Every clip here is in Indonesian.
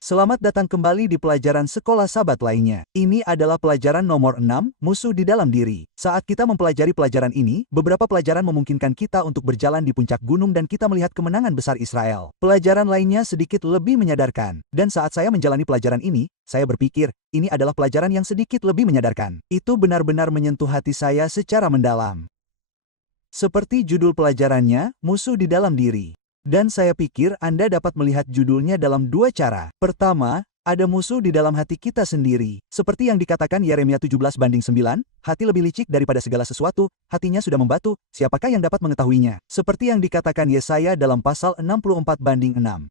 Selamat datang kembali di pelajaran sekolah sahabat lainnya. Ini adalah pelajaran nomor 6, musuh di dalam diri. Saat kita mempelajari pelajaran ini, beberapa pelajaran memungkinkan kita untuk berjalan di puncak gunung dan kita melihat kemenangan besar Israel. Pelajaran lainnya sedikit lebih menyadarkan. Dan saat saya menjalani pelajaran ini, saya berpikir, ini adalah pelajaran yang sedikit lebih menyadarkan. Itu benar-benar menyentuh hati saya secara mendalam. Seperti judul pelajarannya, musuh di dalam diri. Dan saya pikir Anda dapat melihat judulnya dalam dua cara. Pertama, ada musuh di dalam hati kita sendiri. Seperti yang dikatakan Yeremia 17:9, hati lebih licik daripada segala sesuatu, hatinya sudah membatu, siapakah yang dapat mengetahuinya? Seperti yang dikatakan Yesaya dalam pasal 64:6.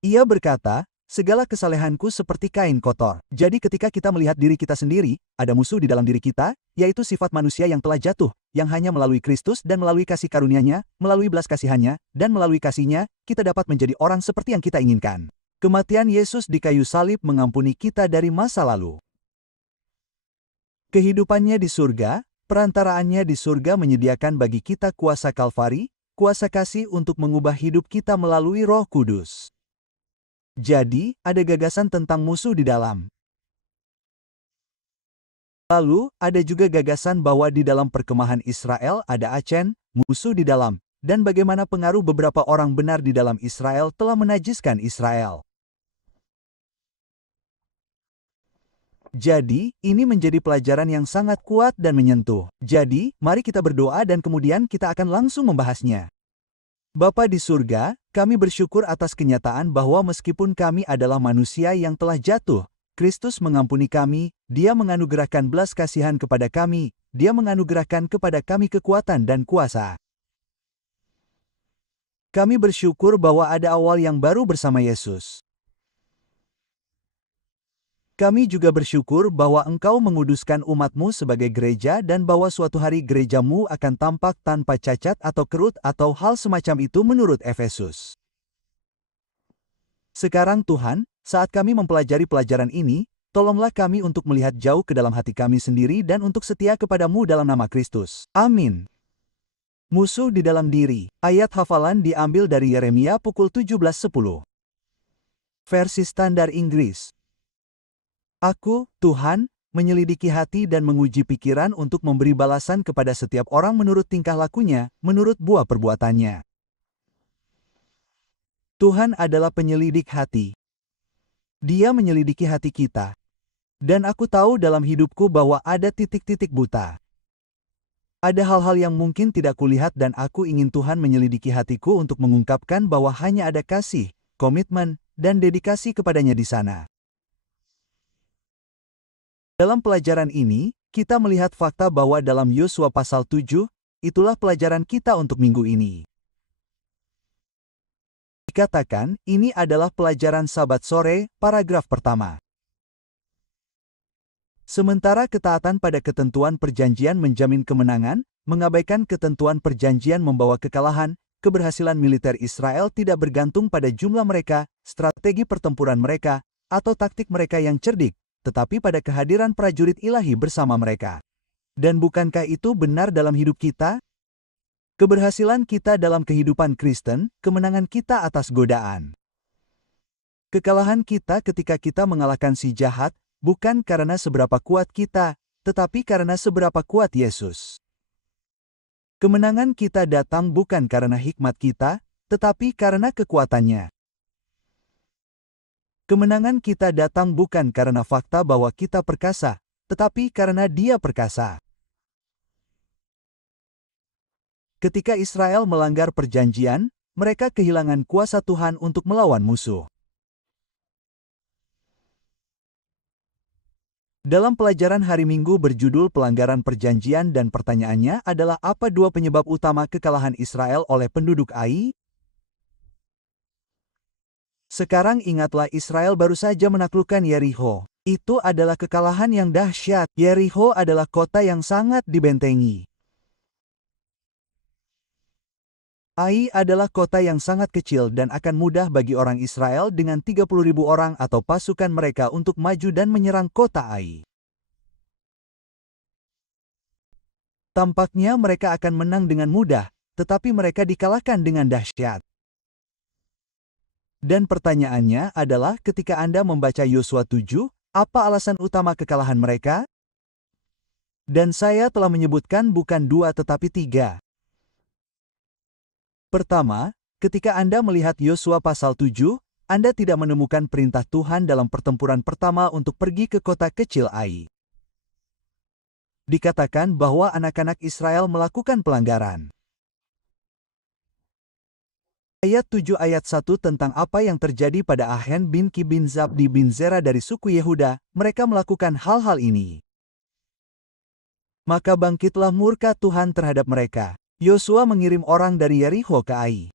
Ia berkata, segala kesalehanku seperti kain kotor. Jadi ketika kita melihat diri kita sendiri, ada musuh di dalam diri kita, yaitu sifat manusia yang telah jatuh, yang hanya melalui Kristus dan melalui kasih karunia-Nya, melalui belas kasihan-Nya, dan melalui kasih-Nya, kita dapat menjadi orang seperti yang kita inginkan. Kematian Yesus di kayu salib mengampuni kita dari masa lalu. Kehidupannya di surga, perantaraannya di surga menyediakan bagi kita kuasa Kalvari, kuasa kasih untuk mengubah hidup kita melalui Roh Kudus. Jadi, ada gagasan tentang musuh di dalam. Lalu, ada juga gagasan bahwa di dalam perkemahan Israel ada Acen, musuh di dalam, dan bagaimana pengaruh beberapa orang benar di dalam Israel telah menajiskan Israel. Jadi, ini menjadi pelajaran yang sangat kuat dan menyentuh. Jadi, mari kita berdoa dan kemudian kita akan langsung membahasnya. Bapa di surga, kami bersyukur atas kenyataan bahwa meskipun kami adalah manusia yang telah jatuh, Kristus mengampuni kami, Dia menganugerahkan belas kasihan kepada kami, Dia menganugerahkan kepada kami kekuatan dan kuasa. Kami bersyukur bahwa ada awal yang baru bersama Yesus. Kami juga bersyukur bahwa Engkau menguduskan umat-Mu sebagai gereja dan bahwa suatu hari gereja-Mu akan tampak tanpa cacat atau kerut atau hal semacam itu menurut Efesus. Sekarang Tuhan, saat kami mempelajari pelajaran ini, tolonglah kami untuk melihat jauh ke dalam hati kami sendiri dan untuk setia kepada-Mu dalam nama Kristus. Amin. Musuh di dalam diri. Ayat hafalan diambil dari Yeremia pukul 17:10. Versi standar Inggris. Aku, Tuhan, menyelidiki hati dan menguji pikiran untuk memberi balasan kepada setiap orang menurut tingkah lakunya, menurut buah perbuatannya. Tuhan adalah penyelidik hati. Dia menyelidiki hati kita. Dan aku tahu dalam hidupku bahwa ada titik-titik buta. Ada hal-hal yang mungkin tidak kulihat dan aku ingin Tuhan menyelidiki hatiku untuk mengungkapkan bahwa hanya ada kasih, komitmen, dan dedikasi kepadanya di sana. Dalam pelajaran ini, kita melihat fakta bahwa dalam Yosua pasal 7, itulah pelajaran kita untuk minggu ini. Dikatakan, ini adalah pelajaran Sabat sore, paragraf pertama. Sementara ketaatan pada ketentuan perjanjian menjamin kemenangan, mengabaikan ketentuan perjanjian membawa kekalahan, keberhasilan militer Israel tidak bergantung pada jumlah mereka, strategi pertempuran mereka, atau taktik mereka yang cerdik, tetapi pada kehadiran prajurit ilahi bersama mereka. Dan bukankah itu benar dalam hidup kita? Keberhasilan kita dalam kehidupan Kristen, kemenangan kita atas godaan. Kekalahan kita ketika kita mengalahkan si jahat, bukan karena seberapa kuat kita, tetapi karena seberapa kuat Yesus. Kemenangan kita datang bukan karena hikmat kita, tetapi karena kekuatannya. Kemenangan kita datang bukan karena fakta bahwa kita perkasa, tetapi karena Dia perkasa. Ketika Israel melanggar perjanjian, mereka kehilangan kuasa Tuhan untuk melawan musuh. Dalam pelajaran hari Minggu berjudul Pelanggaran Perjanjian dan pertanyaannya adalah apa dua penyebab utama kekalahan Israel oleh penduduk Ai? Sekarang ingatlah Israel baru saja menaklukkan Yerikho. Itu adalah kekalahan yang dahsyat. Yerikho adalah kota yang sangat dibentengi. Ai adalah kota yang sangat kecil dan akan mudah bagi orang Israel dengan 30.000 orang atau pasukan mereka untuk maju dan menyerang kota Ai. Tampaknya mereka akan menang dengan mudah, tetapi mereka dikalahkan dengan dahsyat. Dan pertanyaannya adalah ketika Anda membaca Yosua 7, apa alasan utama kekalahan mereka? Dan saya telah menyebutkan bukan 2 tetapi 3. Pertama, ketika Anda melihat Yosua pasal 7, Anda tidak menemukan perintah Tuhan dalam pertempuran pertama untuk pergi ke kota kecil Ai. Dikatakan bahwa anak-anak Israel melakukan pelanggaran. Ayat 7 ayat 1 tentang apa yang terjadi pada Ahen bin Ki bin Zabdi bin Zera dari suku Yehuda, mereka melakukan hal-hal ini. Maka bangkitlah murka Tuhan terhadap mereka. Yosua mengirim orang dari Yerikho ke Ai.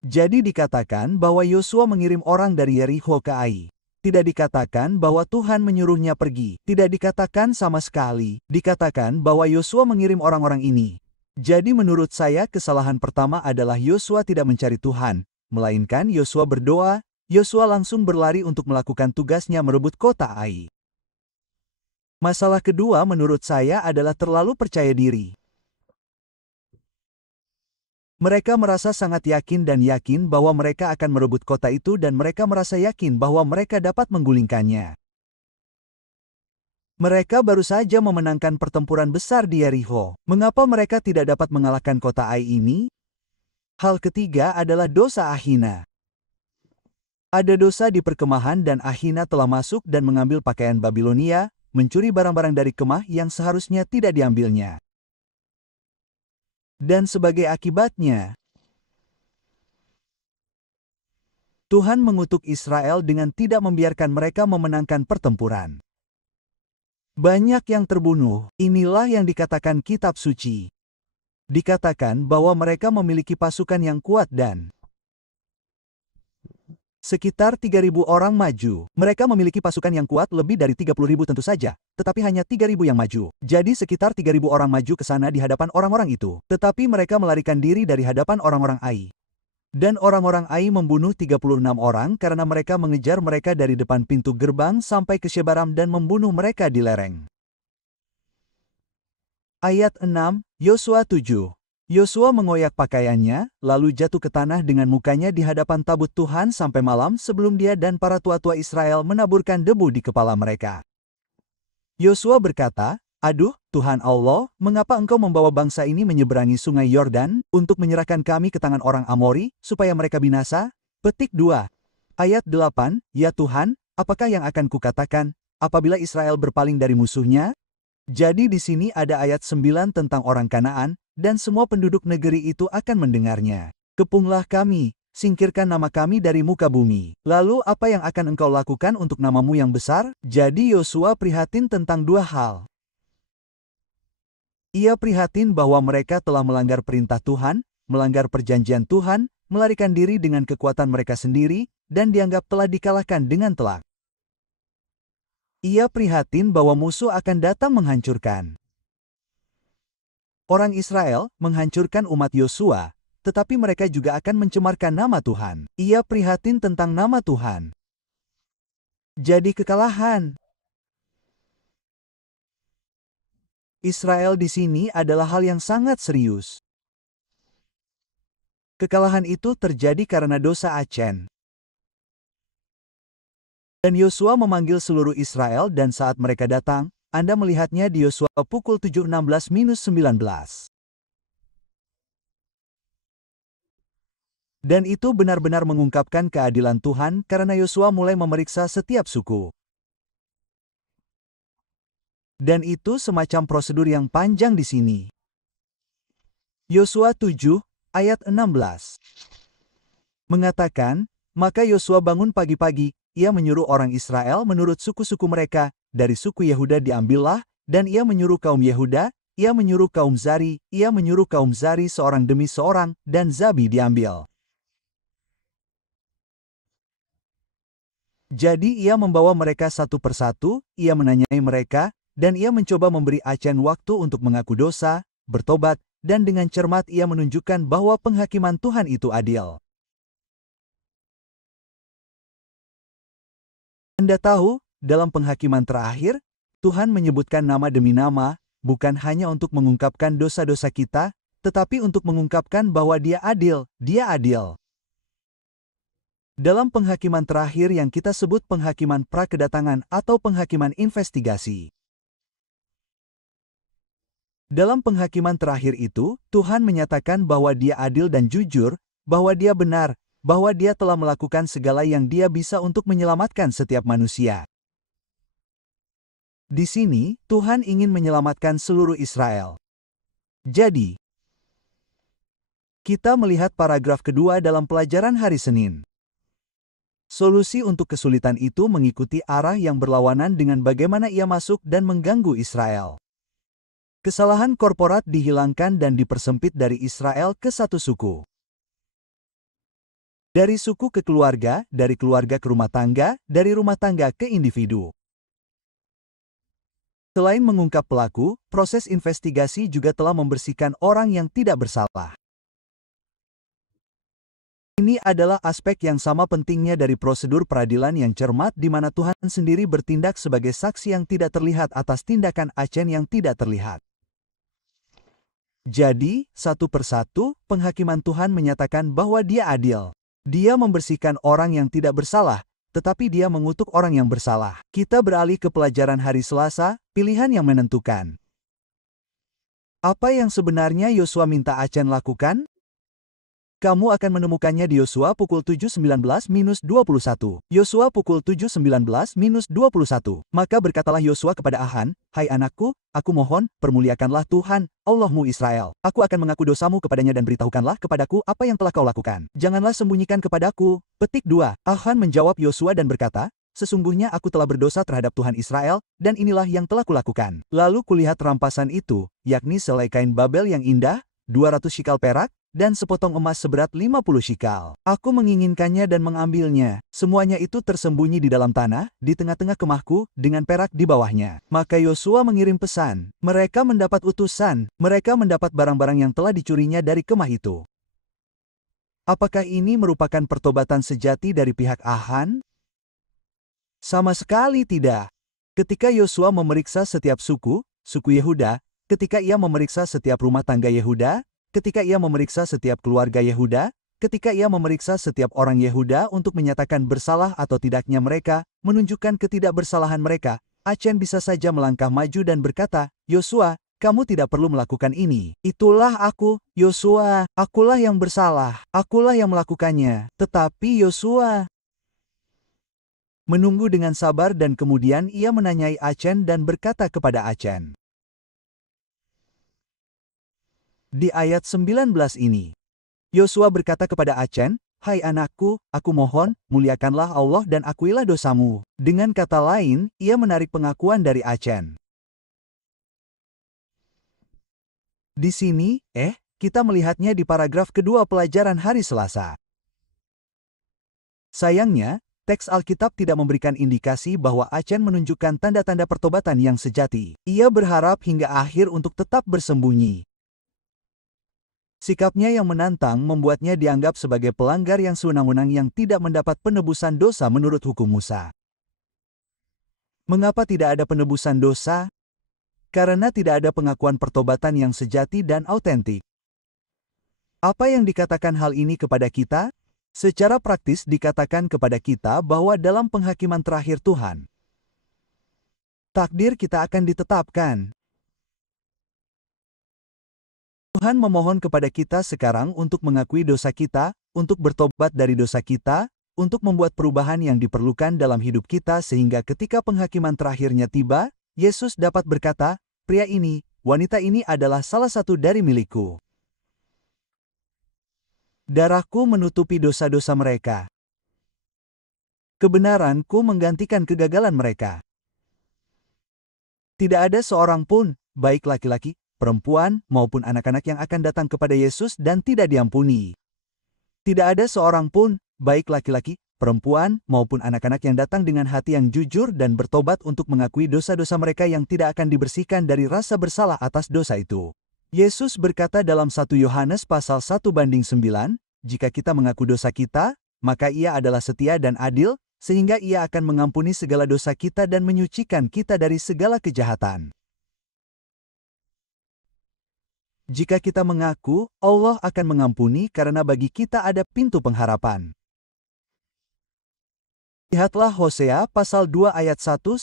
Jadi dikatakan bahwa Yosua mengirim orang dari Yerikho ke Ai. Tidak dikatakan bahwa Tuhan menyuruhnya pergi. Tidak dikatakan sama sekali. Dikatakan bahwa Yosua mengirim orang-orang ini. Jadi menurut saya kesalahan pertama adalah Yosua tidak mencari Tuhan, melainkan Yosua berdoa. Yosua langsung berlari untuk melakukan tugasnya merebut kota Ai. Masalah kedua menurut saya adalah terlalu percaya diri. Mereka merasa sangat yakin bahwa mereka akan merebut kota itu dan mereka merasa yakin bahwa mereka dapat menggulingkannya. Mereka baru saja memenangkan pertempuran besar di Yerikho. Mengapa mereka tidak dapat mengalahkan kota Ai ini? Hal ketiga adalah dosa Ahina. Ada dosa di perkemahan dan Ahina telah masuk dan mengambil pakaian Babilonia, mencuri barang-barang dari kemah yang seharusnya tidak diambilnya. Dan sebagai akibatnya, Tuhan mengutuk Israel dengan tidak membiarkan mereka memenangkan pertempuran. Banyak yang terbunuh, inilah yang dikatakan kitab suci. Dikatakan bahwa mereka memiliki pasukan yang kuat dan sekitar 3.000 orang maju. Mereka memiliki pasukan yang kuat lebih dari 30.000 tentu saja, tetapi hanya 3.000 yang maju. Jadi sekitar 3.000 orang maju ke sana di hadapan orang-orang itu. Tetapi mereka melarikan diri dari hadapan orang-orang Ai. Dan orang-orang Ai membunuh 36 orang karena mereka mengejar mereka dari depan pintu gerbang sampai ke Shebaram dan membunuh mereka di lereng. Ayat 6, Yosua 7. Yosua mengoyak pakaiannya, lalu jatuh ke tanah dengan mukanya di hadapan tabut Tuhan sampai malam sebelum dia dan para tua-tua Israel menaburkan debu di kepala mereka. Yosua berkata, "Aduh, Tuhan Allah, mengapa engkau membawa bangsa ini menyeberangi sungai Yordan, untuk menyerahkan kami ke tangan orang Amori, supaya mereka binasa?" Petik 2. Ayat 8, Ya Tuhan, apakah yang akan kukatakan, apabila Israel berpaling dari musuhnya? Jadi di sini ada ayat 9 tentang orang Kanaan, dan semua penduduk negeri itu akan mendengarnya. Kepunglah kami, singkirkan nama kami dari muka bumi. Lalu apa yang akan engkau lakukan untuk namamu yang besar? Jadi Yosua prihatin tentang dua hal. Ia prihatin bahwa mereka telah melanggar perintah Tuhan, melanggar perjanjian Tuhan, melarikan diri dengan kekuatan mereka sendiri, dan dianggap telah dikalahkan dengan telak. Ia prihatin bahwa musuh akan datang menghancurkan. Orang Israel menghancurkan umat Yosua, tetapi mereka juga akan mencemarkan nama Tuhan. Ia prihatin tentang nama Tuhan. Jadi kekalahan. Israel di sini adalah hal yang sangat serius. Kekalahan itu terjadi karena dosa Acen. Dan Yosua memanggil seluruh Israel dan saat mereka datang, Anda melihatnya di Yosua pukul 7:16-19. Dan itu benar-benar mengungkapkan keadilan Tuhan karena Yosua mulai memeriksa setiap suku. Dan itu semacam prosedur yang panjang di sini. Yosua 7, ayat 16. Mengatakan, maka Yosua bangun pagi-pagi, ia menyuruh orang Israel menurut suku-suku mereka, dari suku Yehuda diambillah, dan ia menyuruh kaum Yehuda, ia menyuruh kaum Zari, ia menyuruh kaum Zari seorang demi seorang, dan Zabi diambil. Jadi ia membawa mereka satu persatu, ia menanyai mereka, dan ia mencoba memberi Acen waktu untuk mengaku dosa, bertobat, dan dengan cermat ia menunjukkan bahwa penghakiman Tuhan itu adil. Anda tahu, dalam penghakiman terakhir, Tuhan menyebutkan nama demi nama, bukan hanya untuk mengungkapkan dosa-dosa kita, tetapi untuk mengungkapkan bahwa Dia adil, Dia adil. Dalam penghakiman terakhir yang kita sebut penghakiman prakedatangan atau penghakiman investigasi. Dalam penghakiman terakhir itu, Tuhan menyatakan bahwa Dia adil dan jujur, bahwa Dia benar, bahwa Dia telah melakukan segala yang Dia bisa untuk menyelamatkan setiap manusia. Di sini, Tuhan ingin menyelamatkan seluruh Israel. Jadi, kita melihat paragraf kedua dalam pelajaran hari Senin. Solusi untuk kesulitan itu mengikuti arah yang berlawanan dengan bagaimana ia masuk dan mengganggu Israel. Kesalahan korporat dihilangkan dan dipersempit dari Israel ke satu suku. Dari suku ke keluarga, dari keluarga ke rumah tangga, dari rumah tangga ke individu. Selain mengungkap pelaku, proses investigasi juga telah membersihkan orang yang tidak bersalah. Ini adalah aspek yang sama pentingnya dari prosedur peradilan yang cermat di mana Tuhan sendiri bertindak sebagai saksi yang tidak terlihat atas tindakan Acen yang tidak terlihat. Jadi, satu persatu, penghakiman Tuhan menyatakan bahwa Dia adil. Dia membersihkan orang yang tidak bersalah, tetapi Dia mengutuk orang yang bersalah. Kita beralih ke pelajaran hari Selasa, pilihan yang menentukan. Apa yang sebenarnya Yosua minta Acen lakukan? Kamu akan menemukannya di Yosua pukul 7:19-21. Yosua pukul 7:19-21. Maka berkatalah Yosua kepada Ahan, "Hai anakku, aku mohon, permuliakanlah Tuhan, Allahmu Israel. Aku akan mengaku dosamu kepadanya dan beritahukanlah kepadaku apa yang telah kau lakukan. Janganlah sembunyikan kepadaku." Petik 2. Ahan menjawab Yosua dan berkata, "Sesungguhnya aku telah berdosa terhadap Tuhan Israel, dan inilah yang telah kulakukan." Lalu kulihat rampasan itu, yakni selai kain Babel yang indah, 200 shikal perak, dan sepotong emas seberat 50 shikal. Aku menginginkannya dan mengambilnya. Semuanya itu tersembunyi di dalam tanah, di tengah-tengah kemahku, dengan perak di bawahnya. Maka Yosua mengirim pesan. Mereka mendapat utusan. Mereka mendapat barang-barang yang telah dicurinya dari kemah itu. Apakah ini merupakan pertobatan sejati dari pihak Ahan? Sama sekali tidak. Ketika Yosua memeriksa setiap suku Yehuda, ketika ia memeriksa setiap rumah tangga Yehuda, ketika ia memeriksa setiap keluarga Yehuda, ketika ia memeriksa setiap orang Yehuda untuk menyatakan bersalah atau tidaknya mereka, menunjukkan ketidakbersalahan mereka, Acen bisa saja melangkah maju dan berkata, "Yosua, kamu tidak perlu melakukan ini. Itulah aku, Yosua, akulah yang bersalah, akulah yang melakukannya." Tetapi Yosua menunggu dengan sabar dan kemudian ia menanyai Acen dan berkata kepada Acen. Di ayat 19 ini, Yosua berkata kepada Acen, "Hai anakku, aku mohon, muliakanlah Allah dan akuilah dosamu." Dengan kata lain, ia menarik pengakuan dari Acen. Di sini, kita melihatnya di paragraf kedua pelajaran hari Selasa. Sayangnya, teks Alkitab tidak memberikan indikasi bahwa Acen menunjukkan tanda-tanda pertobatan yang sejati. Ia berharap hingga akhir untuk tetap bersembunyi. Sikapnya yang menantang membuatnya dianggap sebagai pelanggar yang sewenang-wenang yang tidak mendapat penebusan dosa menurut hukum Musa. Mengapa tidak ada penebusan dosa? Karena tidak ada pengakuan pertobatan yang sejati dan autentik. Apa yang dikatakan hal ini kepada kita? Secara praktis dikatakan kepada kita bahwa dalam penghakiman terakhir Tuhan, takdir kita akan ditetapkan. Tuhan memohon kepada kita sekarang untuk mengakui dosa kita, untuk bertobat dari dosa kita, untuk membuat perubahan yang diperlukan dalam hidup kita sehingga ketika penghakiman terakhirnya tiba, Yesus dapat berkata, "Pria ini, wanita ini adalah salah satu dari milikku. Darahku menutupi dosa-dosa mereka. Kebenaranku menggantikan kegagalan mereka." Tidak ada seorang pun, baik laki-laki, perempuan, maupun anak-anak yang akan datang kepada Yesus dan tidak diampuni. Tidak ada seorang pun, baik laki-laki, perempuan, maupun anak-anak yang datang dengan hati yang jujur dan bertobat untuk mengakui dosa-dosa mereka yang tidak akan dibersihkan dari rasa bersalah atas dosa itu. Yesus berkata dalam 1 Yohanes pasal 1:9, "Jika kita mengaku dosa kita, maka Ia adalah setia dan adil, sehingga Ia akan mengampuni segala dosa kita dan menyucikan kita dari segala kejahatan." Jika kita mengaku, Allah akan mengampuni karena bagi kita ada pintu pengharapan. Lihatlah Hosea pasal 2 ayat 1-15.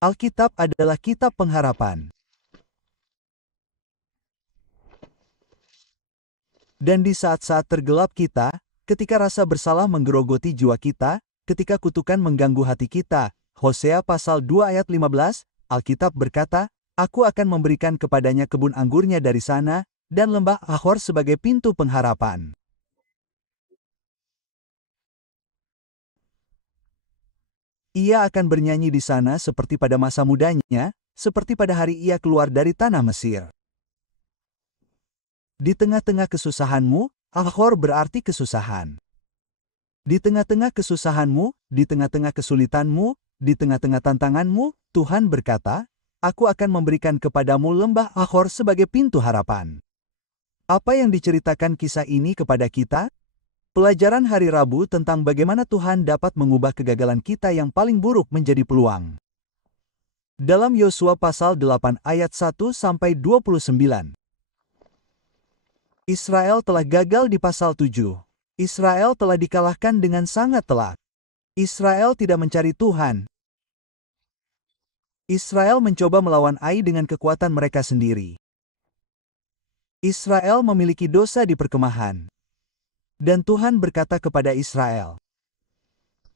Alkitab adalah kitab pengharapan. Dan di saat-saat tergelap kita, ketika rasa bersalah menggerogoti jiwa kita, ketika kutukan mengganggu hati kita, Hosea pasal 2 ayat 15, Alkitab berkata, Aku akan memberikan kepadanya kebun anggurnya dari sana, dan lembah Ahor sebagai pintu pengharapan. Ia akan bernyanyi di sana seperti pada masa mudanya, seperti pada hari ia keluar dari tanah Mesir. Di tengah-tengah kesusahanmu, Ahor berarti kesusahan. Di tengah-tengah kesusahanmu, di tengah-tengah kesulitanmu, di tengah-tengah tantanganmu, Tuhan berkata, Aku akan memberikan kepadamu lembah Ahor sebagai pintu harapan. Apa yang diceritakan kisah ini kepada kita? Pelajaran hari Rabu tentang bagaimana Tuhan dapat mengubah kegagalan kita yang paling buruk menjadi peluang. Dalam Yosua pasal 8 ayat 1-29. Israel telah gagal di pasal 7. Israel telah dikalahkan dengan sangat telak. Israel tidak mencari Tuhan. Israel mencoba melawan Ai dengan kekuatan mereka sendiri. Israel memiliki dosa di perkemahan. Dan Tuhan berkata kepada Israel.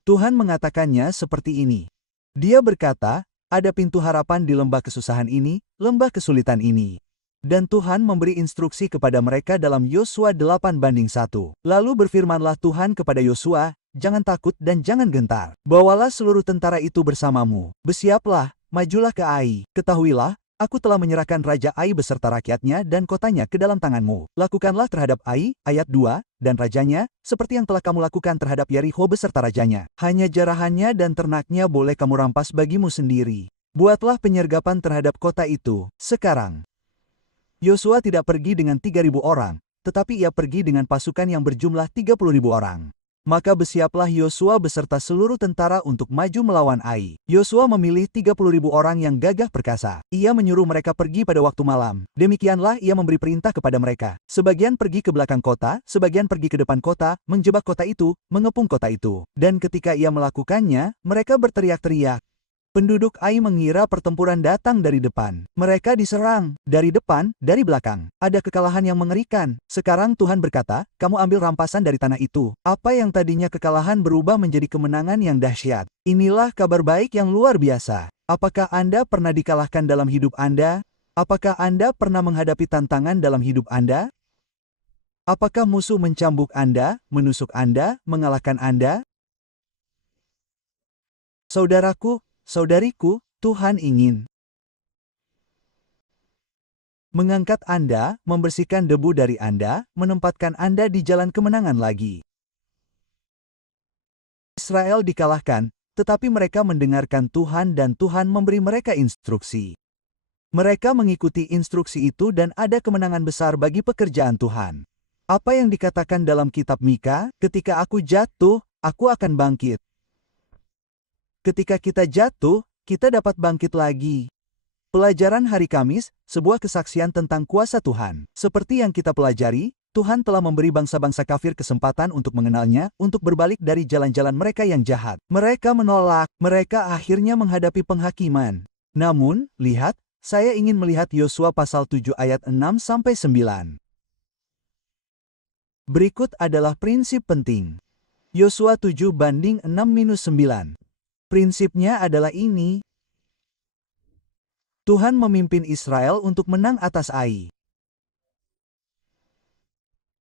Tuhan mengatakannya seperti ini. Dia berkata, ada pintu harapan di lembah kesusahan ini, lembah kesulitan ini. Dan Tuhan memberi instruksi kepada mereka dalam Yosua 8:1. Lalu berfirmanlah Tuhan kepada Yosua, jangan takut dan jangan gentar. Bawalah seluruh tentara itu bersamamu. Bersiaplah, majulah ke Ai. Ketahuilah, Aku telah menyerahkan Raja Ai beserta rakyatnya dan kotanya ke dalam tanganmu. Lakukanlah terhadap Ai, ayat 2, dan rajanya, seperti yang telah kamu lakukan terhadap Yerikho beserta rajanya. Hanya jarahannya dan ternaknya boleh kamu rampas bagimu sendiri. Buatlah penyergapan terhadap kota itu, sekarang. Yosua tidak pergi dengan 3.000 orang, tetapi ia pergi dengan pasukan yang berjumlah 30.000 orang. Maka bersiaplah Yosua beserta seluruh tentara untuk maju melawan Ai. Yosua memilih 30.000 orang yang gagah perkasa. Ia menyuruh mereka pergi pada waktu malam. Demikianlah ia memberi perintah kepada mereka. Sebagian pergi ke belakang kota, sebagian pergi ke depan kota, menjebak kota itu, mengepung kota itu. Dan ketika ia melakukannya, mereka berteriak-teriak. Penduduk Ai mengira pertempuran datang dari depan. Mereka diserang, dari depan, dari belakang. Ada kekalahan yang mengerikan. Sekarang Tuhan berkata, kamu ambil rampasan dari tanah itu. Apa yang tadinya kekalahan berubah menjadi kemenangan yang dahsyat. Inilah kabar baik yang luar biasa. Apakah Anda pernah dikalahkan dalam hidup Anda? Apakah Anda pernah menghadapi tantangan dalam hidup Anda? Apakah musuh mencambuk Anda, menusuk Anda, mengalahkan Anda? Saudaraku, saudariku, Tuhan ingin mengangkat Anda, membersihkan debu dari Anda, menempatkan Anda di jalan kemenangan lagi. Israel dikalahkan, tetapi mereka mendengarkan Tuhan dan Tuhan memberi mereka instruksi. Mereka mengikuti instruksi itu dan ada kemenangan besar bagi pekerjaan Tuhan. Apa yang dikatakan dalam kitab Mika, ketika aku jatuh, aku akan bangkit. Ketika kita jatuh, kita dapat bangkit lagi. Pelajaran hari Kamis, sebuah kesaksian tentang kuasa Tuhan. Seperti yang kita pelajari, Tuhan telah memberi bangsa-bangsa kafir kesempatan untuk mengenalnya, untuk berbalik dari jalan-jalan mereka yang jahat. Mereka menolak, mereka akhirnya menghadapi penghakiman. Namun, lihat, saya ingin melihat Yosua pasal 7 ayat 6-9. Berikut adalah prinsip penting. Yosua 7:6-9. Prinsipnya adalah ini. Tuhan memimpin Israel untuk menang atas Ai.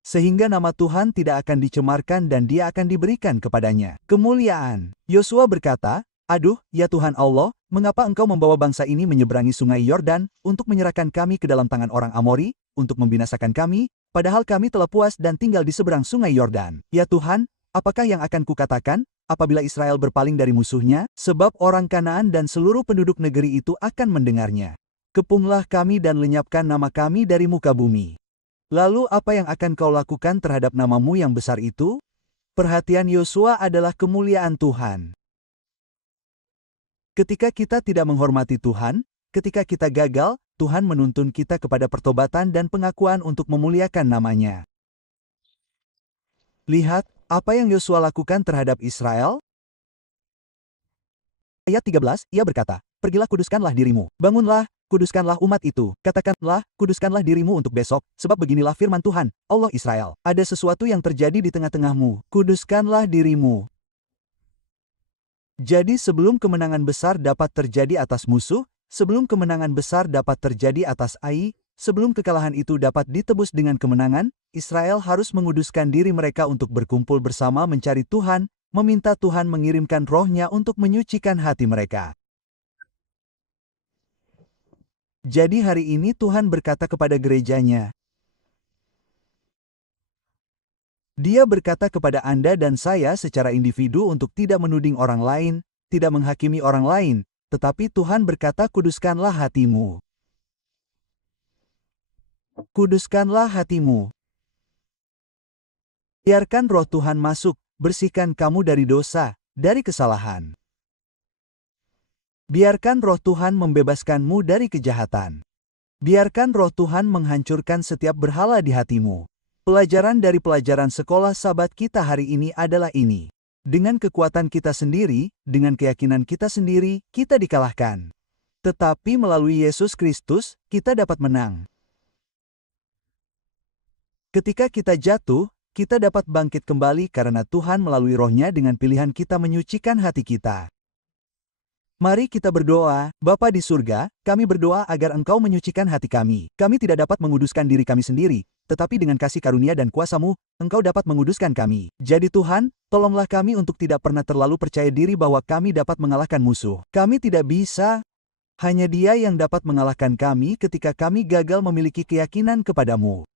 Sehingga nama Tuhan tidak akan dicemarkan dan dia akan diberikan kepadanya kemuliaan. Yosua berkata, aduh, ya Tuhan Allah, mengapa engkau membawa bangsa ini menyeberangi sungai Yordan, untuk menyerahkan kami ke dalam tangan orang Amori, untuk membinasakan kami, padahal kami telah puas dan tinggal di seberang sungai Yordan. Ya Tuhan, apakah yang akan kukatakan? Apabila Israel berpaling dari musuhnya, sebab orang Kanaan dan seluruh penduduk negeri itu akan mendengarnya. Kepunglah kami dan lenyapkan nama kami dari muka bumi. Lalu apa yang akan kau lakukan terhadap namamu yang besar itu? Perhatian Yosua adalah kemuliaan Tuhan. Ketika kita tidak menghormati Tuhan, ketika kita gagal, Tuhan menuntun kita kepada pertobatan dan pengakuan untuk memuliakan namanya. Lihat, apa yang Yosua lakukan terhadap Israel? Ayat 13, ia berkata, "Pergilah kuduskanlah dirimu, bangunlah, kuduskanlah umat itu, katakanlah, kuduskanlah dirimu untuk besok, sebab beginilah firman Tuhan, Allah Israel. Ada sesuatu yang terjadi di tengah-tengahmu, kuduskanlah dirimu." Jadi sebelum kemenangan besar dapat terjadi atas musuh, sebelum kemenangan besar dapat terjadi atas Ai, sebelum kekalahan itu dapat ditebus dengan kemenangan, Israel harus menguduskan diri mereka untuk berkumpul bersama mencari Tuhan, meminta Tuhan mengirimkan roh-Nya untuk menyucikan hati mereka. Jadi hari ini Tuhan berkata kepada gerejanya, Dia berkata kepada Anda dan saya secara individu untuk tidak menuding orang lain, tidak menghakimi orang lain, tetapi Tuhan berkata kuduskanlah hatimu. Kuduskanlah hatimu. Biarkan roh Tuhan masuk, bersihkan kamu dari dosa, dari kesalahan. Biarkan roh Tuhan membebaskanmu dari kejahatan. Biarkan roh Tuhan menghancurkan setiap berhala di hatimu. Pelajaran dari pelajaran sekolah Sabat kita hari ini adalah ini. Dengan kekuatan kita sendiri, dengan keyakinan kita sendiri, kita dikalahkan. Tetapi melalui Yesus Kristus, kita dapat menang. Ketika kita jatuh, kita dapat bangkit kembali karena Tuhan melalui roh-Nya dengan pilihan kita menyucikan hati kita. Mari kita berdoa, Bapa di surga, kami berdoa agar Engkau menyucikan hati kami. Kami tidak dapat menguduskan diri kami sendiri, tetapi dengan kasih karunia dan kuasa-Mu, Engkau dapat menguduskan kami. Jadi Tuhan, tolonglah kami untuk tidak pernah terlalu percaya diri bahwa kami dapat mengalahkan musuh. Kami tidak bisa. Hanya Dia yang dapat mengalahkan kami ketika kami gagal memiliki keyakinan kepada-Mu.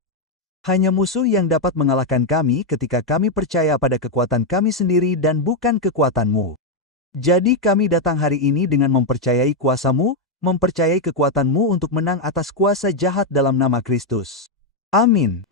Hanya musuh yang dapat mengalahkan kami ketika kami percaya pada kekuatan kami sendiri dan bukan kekuatan-Mu. Jadi kami datang hari ini dengan mempercayai kuasa-Mu, mempercayai kekuatan-Mu untuk menang atas kuasa jahat dalam nama Kristus. Amin.